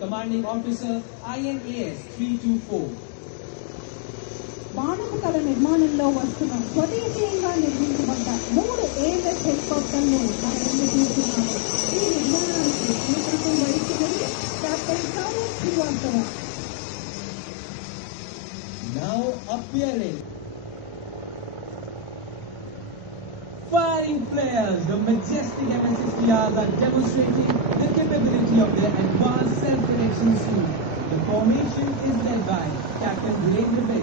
Commanding Officer INAS 324. బాణముకల నిర్మాణంలో వస్తున్న స్వదేశీయంగా నిర్మించబడ్డ 3 ALS హెలికాప్టర్లు మనల్ని చూస్తున్నాము. ఈ నిర్మాణానికి నేతృత్వం వహిస్తున్నది captain Srivastava. Now appearing firing flares, the majestic MSSPRs are demonstrating the capability of their advanced self-direction suite. The formation is led by Captain Virendra.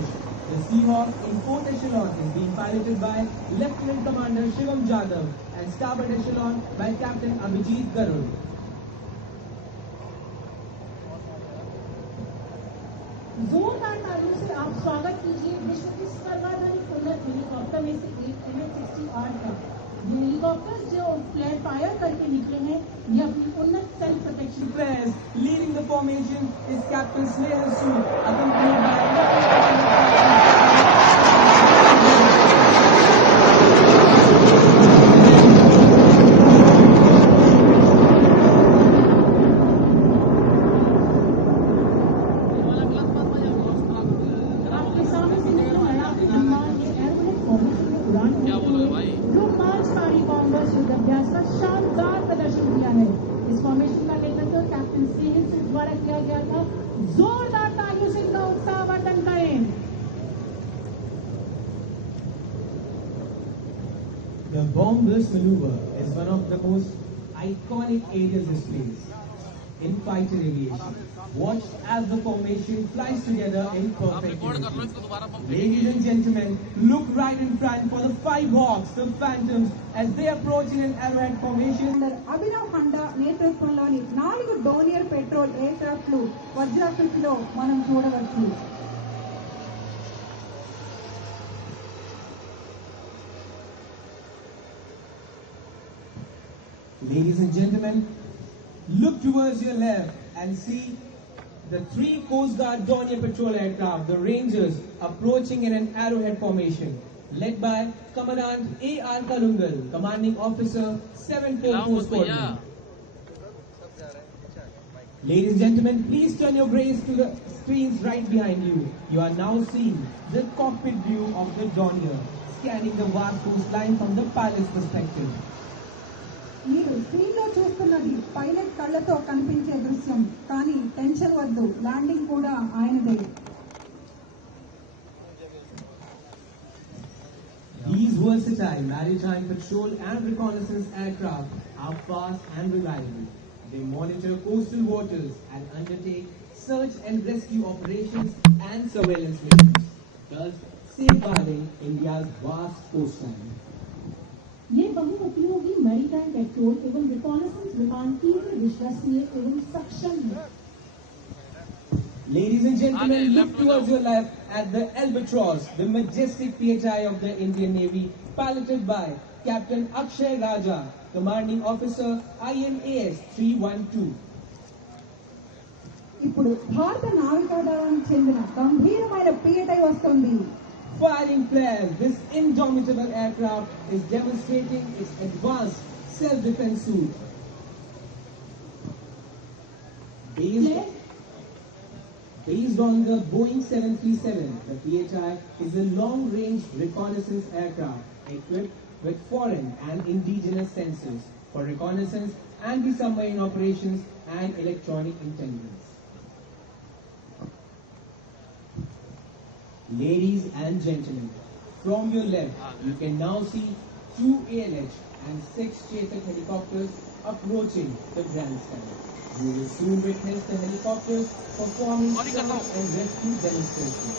The Seahawk in 4th echelon is being piloted by Lieutenant Commander Shivam Jadhav and Starboard echelon by Captain Abhijit Garud. जोरदार तालियों से आप स्वागत कीजिए विश्व की सर्वाधिक उन्नत हेलीकॉप्टर में से एक MH-60R का। ये हेलीकॉप्टर जो फ्लेयर फायर करके निकले हैं, ये अपनी उन्नत self protection Players leading the formation is Captain Snehal Sood, accompanied by शानदार प्रदर्शन किया है। इस फॉर्मेशन का नेतृत्व कैप्टन स्नेहल सूद द्वारा किया गया था। जोरदार तालियों से इनका उत्साहवर्धन करें। The bomb burst maneuver is one of the most iconic aerial displays in fighter aviation. Watch as the formation flies together in perfect unity. Ladies and gentlemen, look right in front for the 5 Hawks, the Phantoms, as they approach in an arrowhead formation. Abhinav Honda నేతృత్వంలోని 4 Donear petrol ఎయిర్క్రాఫ్ట్లు వజ్రాకృతిలో మనం చూడవచ్చు. Ladies and gentlemen, look towards your left and see the 3 Coast Guard Dornier patrol aircraft, the Rangers, approaching in an arrowhead formation, led by Commandant A.R. Kalungal, Commanding Officer 744 Squadron. Ladies and gentlemen, please turn your gaze to the screens right behind you. You are now seeing the cockpit view of the Dornier, scanning the vast coastline from the pilot's perspective. మీరు screen లో చూస్తున్నది pilot కళ్ళతో కనిపించే దృశ్యం, కానీ tension వద్దు, landing కూడా ఆయనదే. These versatile maritime patrol and reconnaissance aircraft are fast and reliable. They monitor coastal waters and undertake search and rescue operations and surveillance missions, thus safeguarding India's vast coastline. ये बहुउपयोगी maritime petrol एवं reconnaissance विमान तीव्र विश्वसनीय एवं सक्षम है। Ladies and gentlemen, look towards your left at the Albatross, the majestic PHI of the Indian Navy, piloted by Captain Akshay Raja, Commanding Officer INAS 312. ఇప్పుడు భారత నావికాదళానికి చెందిన గంభీరమైన PHI వస్తుంది. Firing flares, this indomitable aircraft is demonstrating its advanced self-defense suit. Based on the Boeing 737, the PHI is a long-range reconnaissance aircraft equipped with foreign and indigenous sensors for reconnaissance, anti-submarine operations and electronic intelligence. Ladies and gentlemen, from your left, you can now see 2 ALH and 6 Chetak helicopters approaching the grandstand. You will soon witness the helicopters performing search and rescue demonstrations.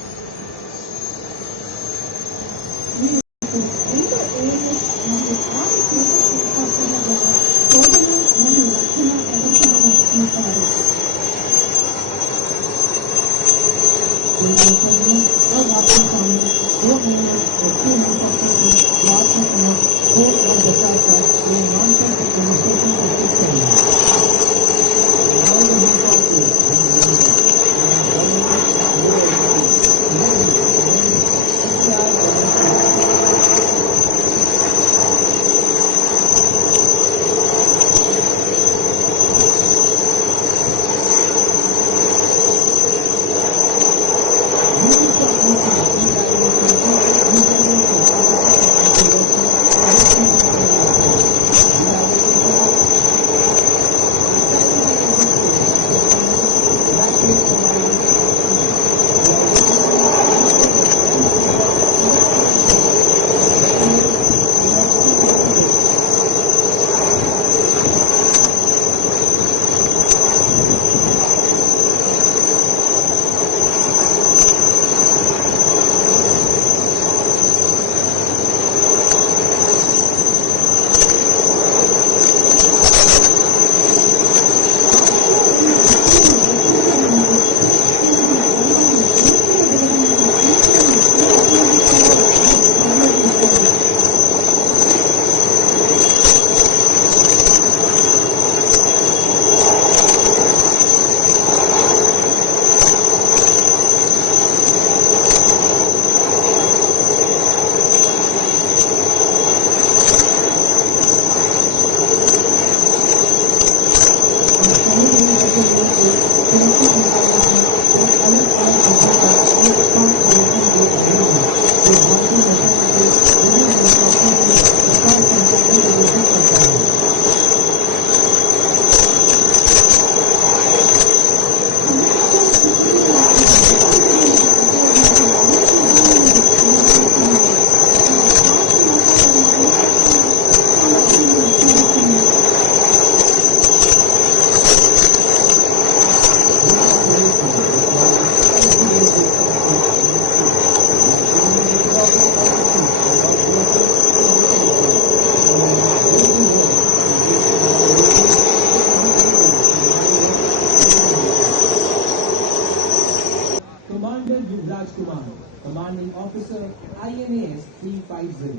Kumar, Commanding Officer, INAS 350.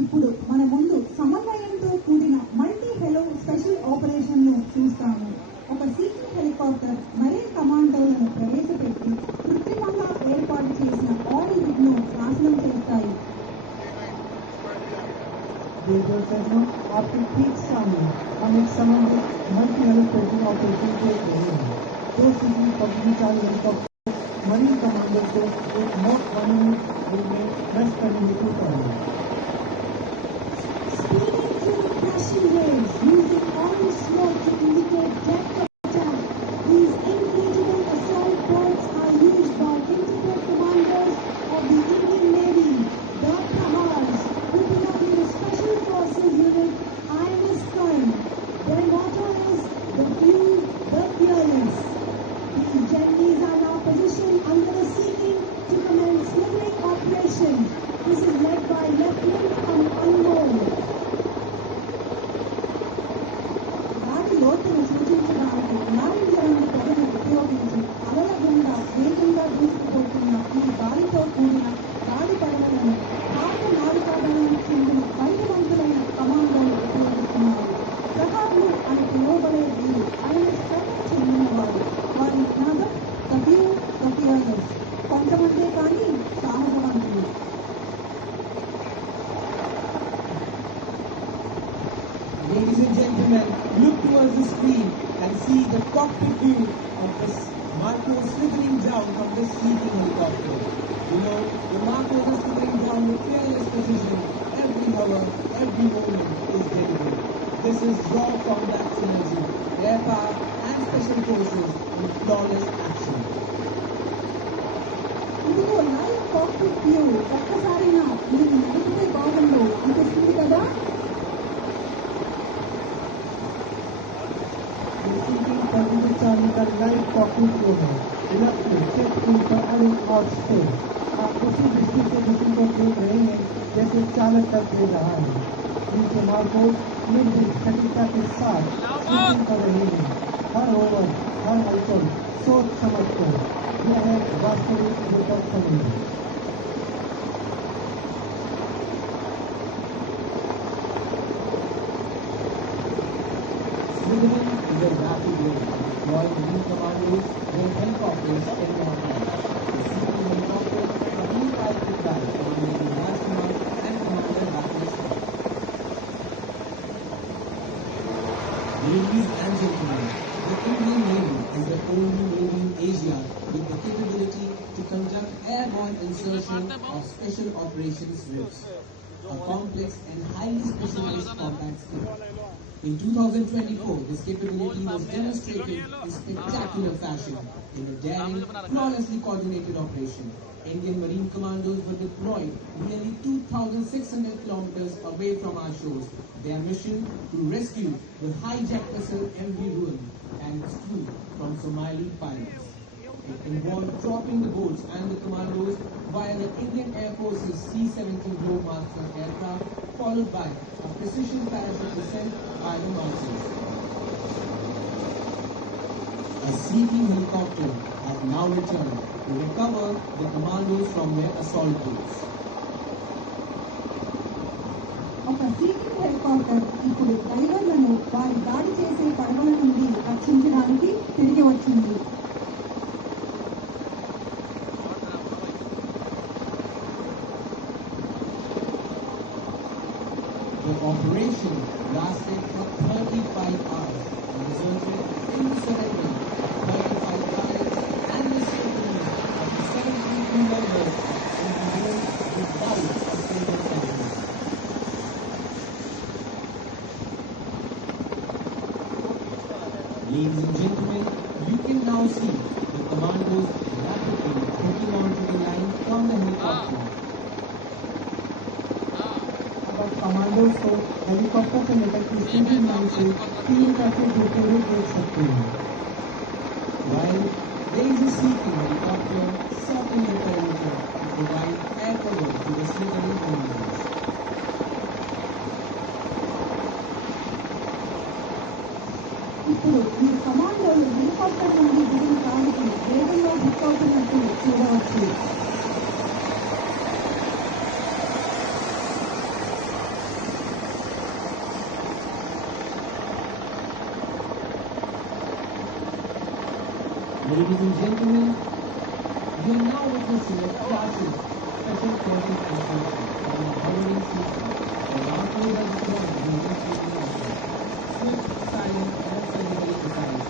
ఇప్పుడు మన ముందు సమన్వయంతో కూడిన multi hello special operation ను చూస్తాము. ఒక seeking helicopter marine కమాండోలను ప్రవేశపెట్టి కృత్రిమంగా ఏర్పాటు చేసిన ఆయిల్ రిగ్ ను నాశనం చేస్తాయి. आपके ठीक सामने हम एक समन्वित मल्टी हेलो स्पेशल ऑपरेशन देख रहे हैं. दो सीकिंग कंपनी चालू हेलीकॉप्टर मरीन कमांडो को एक मॉक 1 मिनट में रेस्ट करने हेतु उतारे. Speeding through crashing waves using orange smoke to indicate depth of attack. These inflatable assault boats are used by integral commandos of the Indian Navy, the Prahars, who belong to the Special Forces Unit INS Prime. Their motto is the few, the fearless. These jetties are now positioned under the seeking to commence smuggling operation. This is led by Lieutenant Anmol. దాడి లోతును సూచించడానికి నారింజరంగు పొగను ఉపయోగించి అలల గుండా వేగంగా దూసుకుపోతున్న ఈ గాలితో కూడిన గాలి పడవలను భారత నావికాదళానికి చెందిన వైద్యవంతులైన కమాండోలు ఉపయోగిస్తున్నారు. ప్రహార్లు అని పిలువబడే వీరు ఐఎన్ఎస్ ప్రైమ్కి చెందినవారు. వారి నినాదం ద ఫ్యూ ద ఫియర్లెస్, కొంతమందే కానీ సాహసవంతులు. Ladies and gentlemen, look towards the screen and see the cockpit view of this Marco slithering down from this seeking helicopter. Below, the Marcos are slithering down with fearless precision. Every hour, every moment is deliberate. This is raw combat synergy, air power and special forces in flawless action. ఇదిగో live cockpit view ఒక్కసారైనా మీకు నడిపే భాగంలో అనిపిస్తుంది కదా. Seeking company चालू का live cockpit को है. इलेक्ट्रिक चेक इन पर एडिंग आउट स्पेस. आप उसी दृष्टि से मिशन को देख रहे हैं जैसे चालक कर दे रहा है. नीचे मार्को निर्भीक सटीकता के साथ सीकिंग कर रहे हैं. हर ओवर, हर हलचल सोच समझ कर. यह है वास्तविक युद्धक समय. Slithering is a rapid way of deploying marine commandos when helicopters cannot land. The seeking helicopters are being piloted by Commander Andhra Kumar and Commander Rakesh. Ladies and gentlemen, the Indian Navy is the only navy in Asia with the capability to conduct airborne insertion of special operations rigs, a complex and highly specialized combat skill. In 2024, this capability was demonstrated in spectacular fashion in a daring, flawlessly coordinated operation. Indian Marine Commandos were deployed nearly 2,600 kilometers away from our shores. Their mission to rescue the hijacked vessel MV Ruin and its crew from Somali pirates. It involved dropping the boats and the commandos via the Indian Air Force's C-17 Globemaster aircraft, followed by a precision parachute descent by the Marines. A seeking helicopter has now returned to recover the commandos from their assault boats. ఒక seeking helicopter ఇప్పుడు డైవర్లను వారి దాడి చేసే పడవల నుండి రక్షించడానికి తిరిగి వచ్చింది. The operation lasted for 35 hours and resulted in the surrender of 35 pirates and the safety of the 72 members in the boat without a single casualty. Ladies and gentlemen, you can now see the commandos rapidly hooking onto the line from the helicopter. अब commandos को helicopter से लेकर station line से 3 कैसे जुड़ते हुए देख सकते हैं. While there is a seeking helicopter circling the perimeter to provide air cover to the slithering commandos. ఇక్కడ ఇప్పుడు ఈ కమాండోలు హెలికాప్టర్ నుండి దిగిన కాడికి వేగంగా బుక్ అవుతున్నట్టు చూడవచ్చు. Ladies and gentlemen, we are now witnessing a classic special forces insertion on a hovering seafront. The Narcos are deployed in infantry officer. Swift, silent, and surgically precise.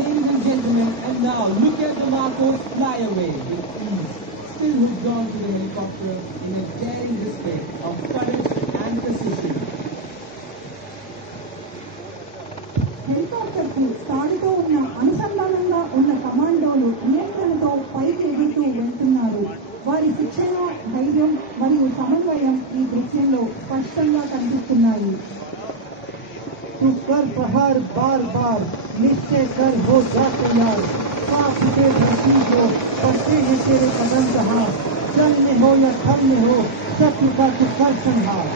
Ladies and gentlemen, and now look at the Narcos fly away with ease, still hooked on to the helicopter in a daring display of courage and precision. Helicopter కు తాడుతో ఉన్న అనుసంధానంగా ఉన్న కమాండోలు నియంత్రణతో పైకి ఎగురుతూ వెళ్తున్నారు. వారి శిక్షణ, ధైర్యం మరియు సమన్వయం ఈ దృశ్యంలో స్పష్టంగా కనిపిస్తున్నాయి. तू कर प्रहार बार बार, निश्चय कर हो जा तैयार, साफ दे धरती को, पड़ते हैं तेरे कदम कहाँ, जल में हो या थल में हो, शत्रु का तू कर संहार.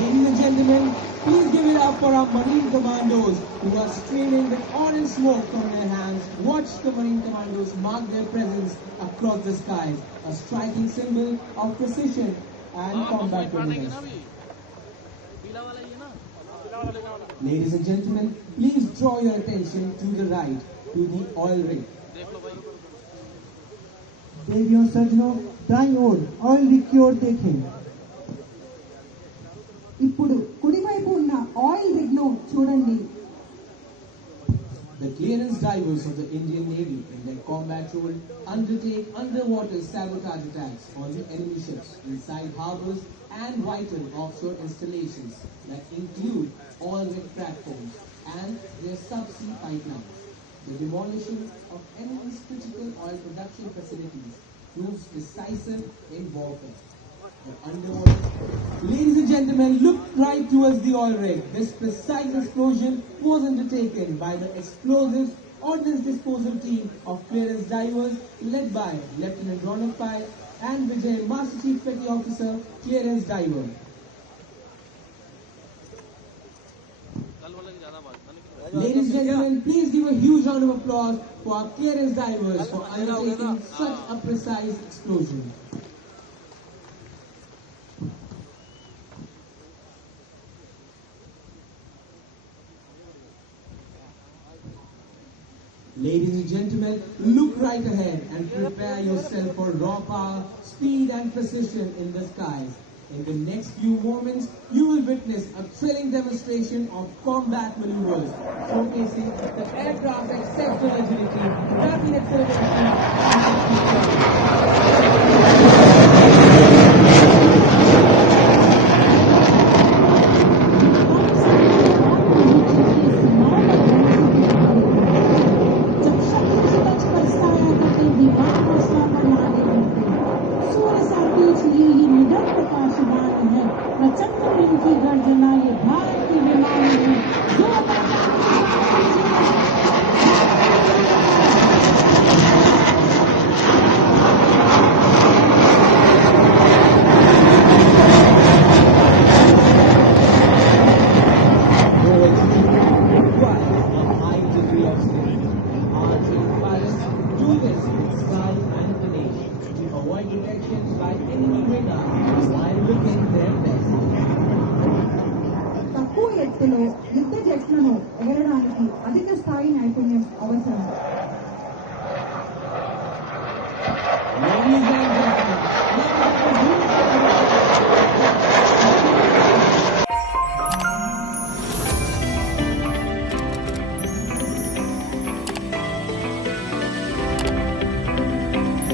Ladies and gentlemen, please give it up for our Marine Commandos who are streaming with orange smoke from their hands. Watch the Marine Commandos mark their presence across the skies, a striking symbol of precision and combat readiness. Ladies and gentlemen, please draw your attention to the right, to the oil rig. देवियों सज्जनों, दाईं ओर oil rig की ओर देखें. ఇప్పుడు కుడివైపు ఉన్న oil rig ను చూడండి. The clearance divers of the Indian Navy in their combat role undertake underwater sabotage attacks on the enemy ships inside harbors and vital offshore installations that include oil rig platforms and their subsea pipelines. The demolition of enemy's critical oil production facilities proves decisive in warfare. Ladies and gentlemen, look right towards the oil rig. This precise explosion was undertaken by the Explosives Ordnance Disposal Team of Clearance Divers led by Lieutenant Ronald Pai and Vijay, Master Chief Petty Officer, Clearance Diver. Ladies and gentlemen, please give a huge round of applause for our Clearance Divers for undertaking such a precise explosion. Ladies and gentlemen, look right ahead and prepare yourself for raw power, speed and precision in the skies. In the next few moments, you will witness a thrilling demonstration of combat maneuvers, showcasing the aircraft's exceptional agility, rapid acceleration, తక్కువ ఎత్తులో యుద్ధ జట్లను ఎగరడానికి అధిక స్థాయి